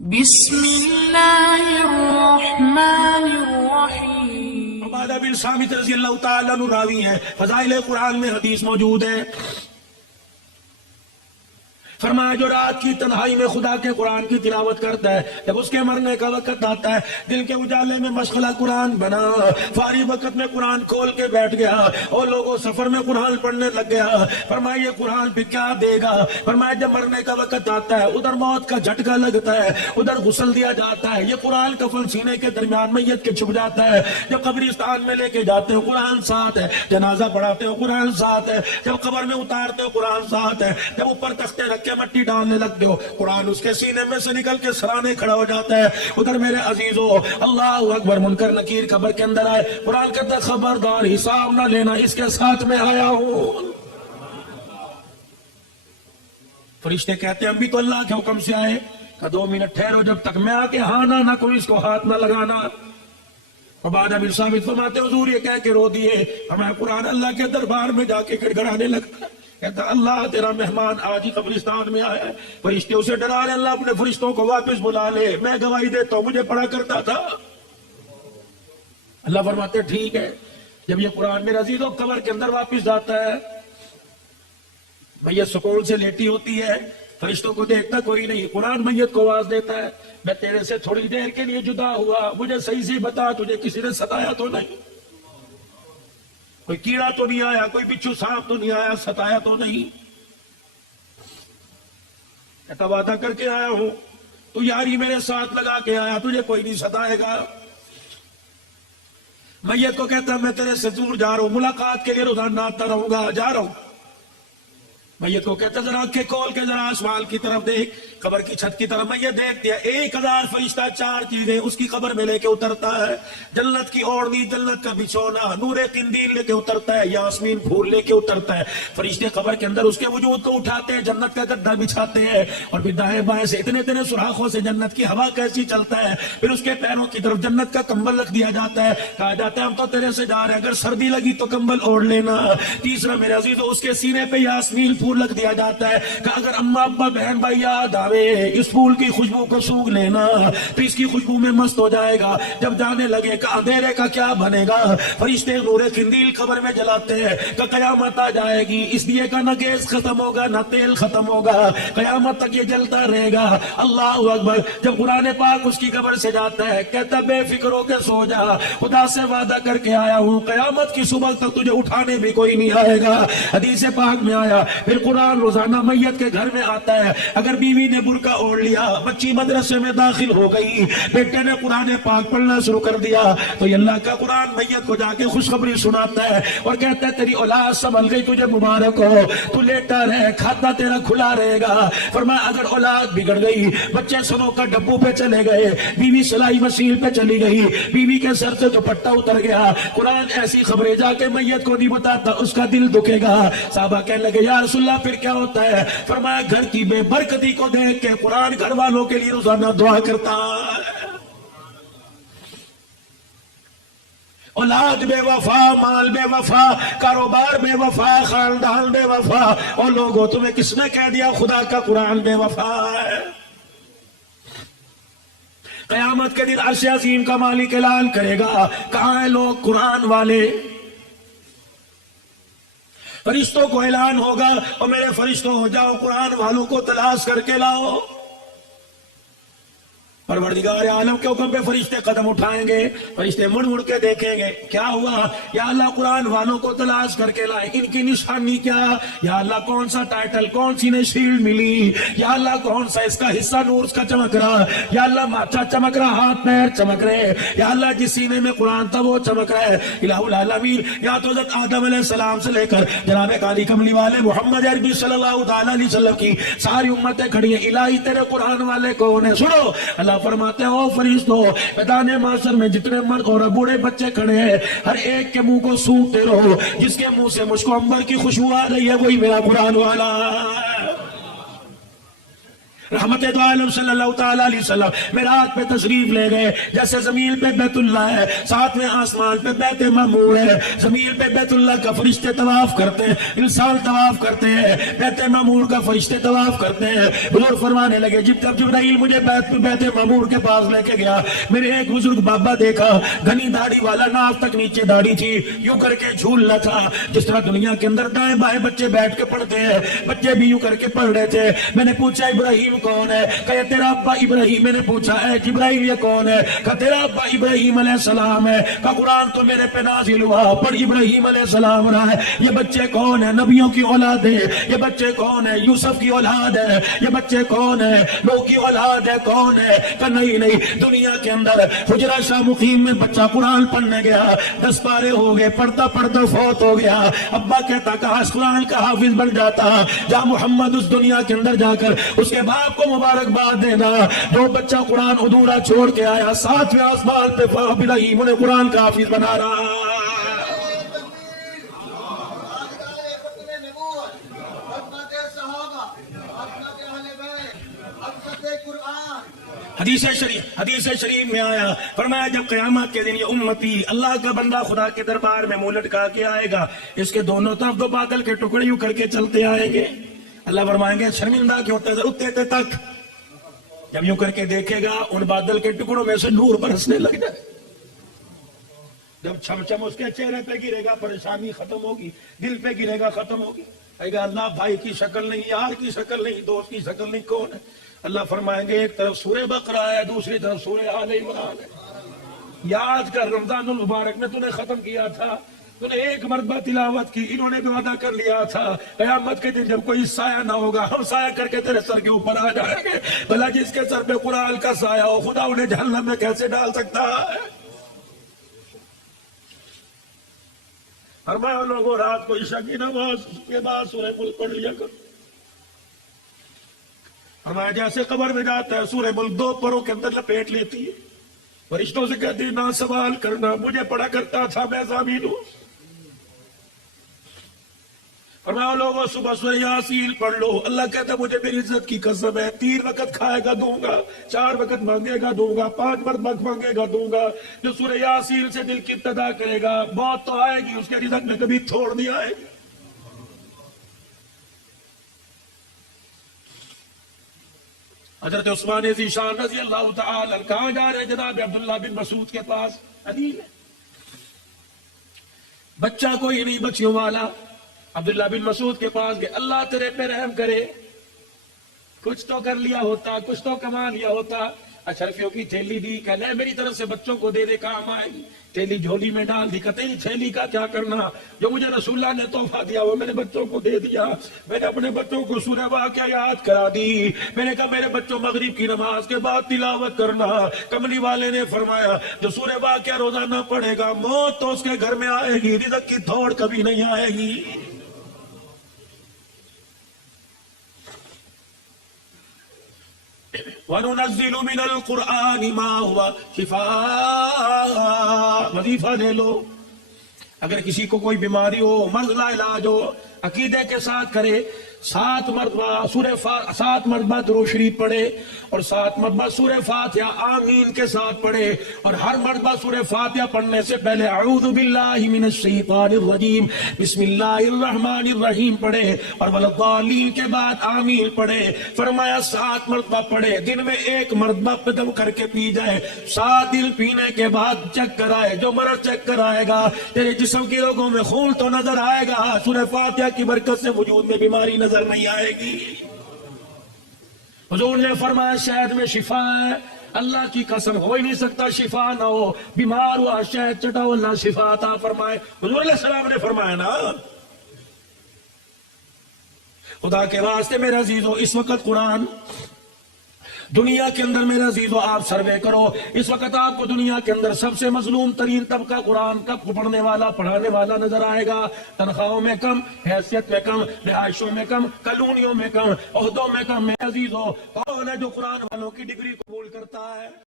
بسم اللہ الرحمن الرحیم۔ عبادہ بن ثابت رضی اللہ تعالیٰ عنہ راوی ہے، فضائل قرآن میں حدیث موجود ہے، فرمایا جو رات کی تنہائی میں خدا کے قرآن کی تلاوت کرتا ہے، جب اس کے مرنے کا وقت آتا ہے، دل کے اجالے میں مشغلہ قرآن بنا، فارغ وقت میں قرآن کھول کے بیٹھ گیا اور لوگوں سفر میں قرآن پڑھنے لگ گیا، فرمایا یہ قرآن پہ کیا دے گا؟ فرمایا جب مرنے کا وقت آتا ہے، ادھر موت کا جھٹکا لگتا ہے، ادھر غسل دیا جاتا ہے، یہ قرآن کفن سینے کے درمیان میت کے چھپ جاتا ہے، جب قبرستان میں لے کے جاتے ہو قرآن ساتھ ہے، جنازہ پڑھاتے ہو قرآن ساتھ ہے، جب قبر میں اتارتے ہو قرآن ساتھ ہے، جب اوپر تختے رکھ کے مٹی ڈالنے لگتے ہو قرآن اس کے سینے میں سے نکل کے سرانے کھڑا ہو جاتا ہے۔ ادھر میرے عزیزو اللہ اکبر، منکر نکیر قبر کے اندر آئے، قرآن کہتا ہے خبردار حساب نہ لینا، اس کے ساتھ میں آیا ہوں۔ فرشتے کہتے ہیں ہم بھی تو اللہ کے حکم سے آئے، کہ 2 منٹ ٹھہرو، جب تک میں آ کے ہاں نہ کوئی اس کو ہاتھ نہ لگانا۔ عبادہ بن ثابت فرماتے حضور یہ کہہ کے رو دیے، ہمیں قرآن اللہ کے دربار میں جا کے گڑگڑانے لگتا ہے، کہتا اللہ تیرا مہمان آج ہی قبرستان میں آیا ہے، فرشتے اسے ڈرا رہے، اللہ اپنے فرشتوں کو واپس بلا لے، میں گواہی دیتا ہوں مجھے پڑھا کرتا تھا۔ اللہ فرماتے ٹھیک ہے۔ جب یہ قرآن میرے عزیزوں قبر کے اندر واپس جاتا ہے، میت سکون سے لیٹی ہوتی ہے، فرشتوں کو دیکھتا کوئی نہیں، قرآن میت کو آواز دیتا ہے میں تیرے سے تھوڑی دیر کے لیے جدا ہوا، مجھے صحیح سے بتا تجھے کسی نے ستایا تو نہیں، کوئی کیڑا تو نہیں آیا، کوئی بچھو سانپ تو نہیں آیا، ستایا تو نہیں؟ کہتا وعدہ کر کے آیا ہوں، تو یاری میرے ساتھ لگا کے آیا، تجھے کوئی نہیں ستائے گا۔ میت کو کہتا میں تیرے سے دور جا رہا ہوں، ملاقات کے لیے روزانہ آتا رہوں گا، جا رہا ہوں۔ میت کو کہتا ذرا آنکھیں کھول کے ذرا آسمان کی طرف دیکھ، قبر کی چھت کی طرف، میت دیکھ دیا 1000 فرشتہ 4 چیزیں اس کی قبر میں لے کے اترتا ہے، جنت کی اوڑھنی، جنت کا بچھونا، نور قندیل لے کے اترتا ہے، یاسمین پھول لے کے اترتا ہے، فرشتے قبر کے اندر اس کے وجود کو اٹھاتے ہیں، جنت کا گدا بچھاتے ہیں، اور پھر دائیں بائیں سے اتنے سوراخوں سے جنت کی ہوا کیسی چلتا ہے، پھر اس کے پیروں کی طرف جنت کا کمبل رکھ دیا جاتا ہے، کہا جاتا ہے ہم تو تیرے سے جا رہے ہیں، اگر سردی لگی تو کمبل اوڑھ لینا۔ تیسرا میرے عزیزو اس کے سینے پہ یاسمین پھول رکھ دیا جاتا ہے کہ اگر اماں ابا بہن بھائی یاد آوے اس پھول کی خوشبو کو سونگھ لینا، تو اس کی خوشبو میں مست ہو جائے گا، جب جانے لگے کہ اندھیرے کا کیا بنے گا، فرشتے نور قندیل قبر میں جلاتے ہیں کہ قیامت آ جائے گی، اس لیے کا نہ گیس ختم ہوگا نہ تیل ختم ہوگا، قیامت تک یہ جلتا رہے گا۔ اللہ اکبر۔ جب قرآن پاک اس کی قبر سے جاتا ہے، کہتا بے فکر ہو کے سو جا، خدا سے وعدہ کر کے آیا ہوں قیامت کی صبح تک تجھے اٹھانے بھی کوئی نہیں آئے گا۔ حدیث پاک میں آیا پھر قرآن روزانہ میت کے گھر میں آتا ہے، اگر بیوی نے برقع اوڑھ لیا، بچی مدرسے میں داخل ہو گئی، بیٹے نے قرآن پاک پڑھنا شروع کر دیا، تو یہ اللہ کا قرآن میت کو جا کے خوشخبری سناتا ہے اور کہتا ہے تیری اولاد سنبھل گئی، تجھے مبارک ہو، تو لیٹا رہے، کھاتا تیرا کھلا رہے گا۔ فرمایا اگر اولاد بگڑ گئی، بچے سنو کا ڈبو پہ چلے گئے، بیوی سلائی مشین پہ چلی گئی، بیوی کے سر سے دوپٹہ اتر گیا، قرآن ایسی خبریں جا کے میت کو نہیں بتاتا، اس کا دل دکھے گا۔ صحابہ کہنے لگے یا رسول اللہ پھر کیا ہوتا ہے؟ فرمایا گھر کی بے برکتی کو دیکھ کے قرآن گھر والوں کے لیے روزانہ دعا کرتا ہے۔ اولاد بے وفا، مال بے وفا، کاروبار بے وفا، خاندان بے وفا، اور لوگوں تمہیں کس نے کہہ دیا خدا کا قرآن بے وفا ہے؟ قیامت کے دن عرش عظیم کا مالک اعلان کرے گا کہاں ہیں لوگ قرآن والے؟ فرشتوں کو اعلان ہوگا اور میرے فرشتوں ہو جاؤ قرآن والوں کو تلاش کر کے لاؤ۔ پروردگار عالم کے حکم پہ فرشتے قدم اٹھائیں گے، فرشتے مڑ مڑ کے دیکھیں گے کیا ہوا، یا اللہ قرآن والوں کو تلاش کر کے لائیں، ان کی نشانی کیا، یا اللہ کون سا ٹائٹل، کون سی نے شیلڈ ملی، یا اللہ کون سا اس کا حصہ نور اس کا چمک رہا، یا اللہ ماتھا چمک رہا، ہاتھ پیر چمک رہے، یا اللہ جس سینے میں قرآن تھا وہ چمک رہا ہے۔ الہ العالمین، یا تو حضرت آدم علیہ السلام سے لے کر جناب کالی کملی والے محمد عربی صلی اللہ تعالیٰ علیہ وسلم کی ساری امتیں کھڑی ہیں، الہی تیرے قرآن والے کون ہیں؟ سنو اللہ فرماتے ہیں او فرشتوں، میدان محشر میں جتنے مرد اور بوڑھے بچے کھڑے ہیں، ہر ایک کے منہ کو سونگتے رہو، جس کے منہ سے مجھ کو عنبر کی خوشبو آ رہی ہے وہی میرا قرآن والا ہے۔ رحمت دو عالم صلی اللہ تعالیٰ علیہ وسلم معراج پہ تشریف لے گئے. جیسے زمین پہ بیت اللہ ہے, ساتویں آسمان پہ بیت معمور ہے. زمین پہ بیت اللہ کا فرشتے طواف کرتے ہیں, انسان طواف کرتے ہیں, بیت معمور کا فرشتے طواف کرتے ہیں. حضور فرمانے لگے جب جبرائیل مجھے بیت معمور کے پاس لے کے گیا, میرے ایک بزرگ بابا دیکھا, گھنی داڑھی والا, ناک تک نیچے داڑھی تھی, یوں کر کے جھولنا تھا جس طرح دنیا کے اندر دائیں بائیں بچے بیٹھ کے پڑھتے ہیں. بچے بھی یوں کر کے پڑھ رہے تھے. میں نے پوچھا ابراہیم کون ہے؟ کہ تیرا ابا ابراہیم. میں نے پوچھا اے جبرائیل یہ کون ہے؟ کہ تیرا ابا ابراہیم علیہ السلام ہے. کہ قرآن تو میرے پہ نازل ہوا پر ابراہیم علیہ السلام رہا ہے. یہ بچے کون ہیں؟ نبیوں کی اولاد ہے. یہ بچے کون ہیں؟ یوسف کی اولاد ہے. یہ بچے کون ہیں؟ لوگ کی اولاد ہے. کون ہے؟ کہ نہیں, دنیا کے اندر حجرہ شاہ مقیم میں بچہ قرآن پڑھنے گیا, 10 پارے ہو گئے, پڑھتا پڑھتا فوت ہو گیا. ابا کہتا کاش قرآن کا حافظ بن جاتا. جا محمد اس دنیا کے اندر جا کر اس کے باپ کو مبارکباد دینا جو بچہ قرآن ادھورا چھوڑ کے آیا, 7ویں آسمان پہ ابراہیم انہیں قرآن کا حافظ بنا رہا. حدیث شریف میں آیا, فرمایا جب قیامت کے دن یہ امتی اللہ کا بندہ خدا کے دربار میں منہ لٹکا کے آئے گا, اس کے دونوں طرف 2 بادل کے ٹکڑے یوں کر کے چلتے آئیں گے. اللہ فرمائیں گے شرمندہ کیوں اتنے تک. جب یوں کر کے دیکھے گا ان بادل کے ٹکڑوں میں سے نور برسنے لگ جائے. جب چھم چھم اس کے چہرے پہ گرے گا پریشانی ختم ہوگی, دل پہ گرے گا ختم ہوگی. کہے گا اللہ بھائی کی شکل نہیں, یار کی شکل نہیں, دوست کی شکل نہیں, کون ہے؟ اللہ فرمائیں گے ایک طرف سورہ بقرہ ہے, دوسری طرف سورہ آل عمران ہے. یاد کر رمضان المبارک میں تو نے ختم کیا تھا, تو نے ایک مرتبہ تلاوت کی, انہوں نے بھی وعدہ کر لیا تھا قیامت کے دن جب کوئی سایہ نہ ہوگا ہم سایہ کر کے تیرے سر کے اوپر آ جائیں گے. بھلا جس کے سر پہ قرآن کا سایہ ہو خدا انہیں جہنم میں کیسے ڈال سکتا ہے؟ فرمایا لوگوں رات کو عشاء کی نماز کے بعد سورہ ملک پڑھ لیا کر. ہمارے جیسے قبر میں جاتا ہے سورہ ملک 2 پروں کے اندر لپیٹ لیتی ہے, فرشتوں سے کہتی ہے نہ سوال کرنا, مجھے پڑھا کرتا تھا میں ضامین ہوں. فرمایا لوگوں صبح سورہ یاسین پڑھ لو. اللہ کہتا ہے مجھے میری عزت کی قسم ہے 3 وقت کھائے گا دوں گا, 4 وقت مانگے گا دوں گا, 5 مرتبہ مانگے گا دوں گا. جو سورہ یاسین سے دل کی ابتدا کرے گا موت تو آئے گی, اس کے رزق میں کبھی تھوڑ نہیں آئے گی. حضرت عثمان ذیشان رضی اللہ تعالی عنہ کہاں جا رہے؟ جناب عبداللہ بن مسعود کے پاس. عدیل ہے, بچہ کوئی نہیں بچیوں والا. عبداللہ بن مسعود کے پاس گئے, اللہ تیرے پہ رحم کرے, کچھ تو کر لیا ہوتا, کچھ تو کما لیا ہوتا. اشرفیوں کی تھیلی دی, کہ لے میری طرف سے بچوں کو دے دے کام آئے گی. تھیلی جھولی میں ڈال دی, کہتے ہیں تھیلی کا کیا کرنا, جو مجھے رسول اللہ نے تحفہ دیا وہ میں نے بچوں کو دے دیا. میں نے اپنے بچوں کو سورہ واقعہ یاد کرا دی. میں نے کہا میرے بچوں مغرب کی نماز کے بعد تلاوت کرنا. کملی والے نے فرمایا جو سورہ واقعہ روزانہ پڑھے گا موت تو اس کے گھر میں آئے گی, رزق کی تھوڑ کبھی نہیں آئے گی. وَنُنَزِّلُ مِنَ الْقُرْآنِ مَا هُوَ شِفَاءٌ. وظیفہ لے لو. اگر کسی کو کوئی بیماری ہو, مرض لا علاج ہو, عقیدے کے ساتھ کرے, 7 مرتبہ درود شریف پڑھے اور 7 مرتبہ سورہ فاتحہ آمین کے ساتھ پڑھے, اور ہر مرتبہ سورہ فاتحہ پڑھنے سے پہلے اعوذ باللہ من الشیطان الرجیم بسم اللہ الرحمن الرحیم پڑھے, اور والضالین کے بعد آمین پڑھے. فرمایا 7 مرتبہ پڑھے, دن میں 1 مرتبہ قدم کر کے پی جائے. 7 دن پینے کے بعد چیک کرائے, جو مرض چیک کرائے گا تیرے جسم کی رگوں میں خون تو نظر آئے گا, سورہ فاتحہ کی برکت سے وجود میں بیماری نظر نہیں آئے گی. حضور نے فرمایا شہد میں شفا ہے, اللہ کی قسم ہو ہی نہیں سکتا شفا نہ ہو. بیمار ہوا شہد چٹاؤ اللہ شفا عطا فرمائے. حضور علیہ السلام نے فرمایا نا. خدا کے واسطے میرے عزیزو اس وقت قرآن دنیا کے اندر میرے عزیزو آپ سروے کرو, اس وقت آپ کو دنیا کے اندر سب سے مظلوم ترین طبقہ قرآن کا پڑھنے والا پڑھانے والا نظر آئے گا. تنخواہوں میں کم, حیثیت میں کم, رہائشوں میں کم, کالونیوں میں کم, عہدوں میں کم. میرے عزیزو کون ہے جو قرآن والوں کی ڈگری قبول کرتا ہے؟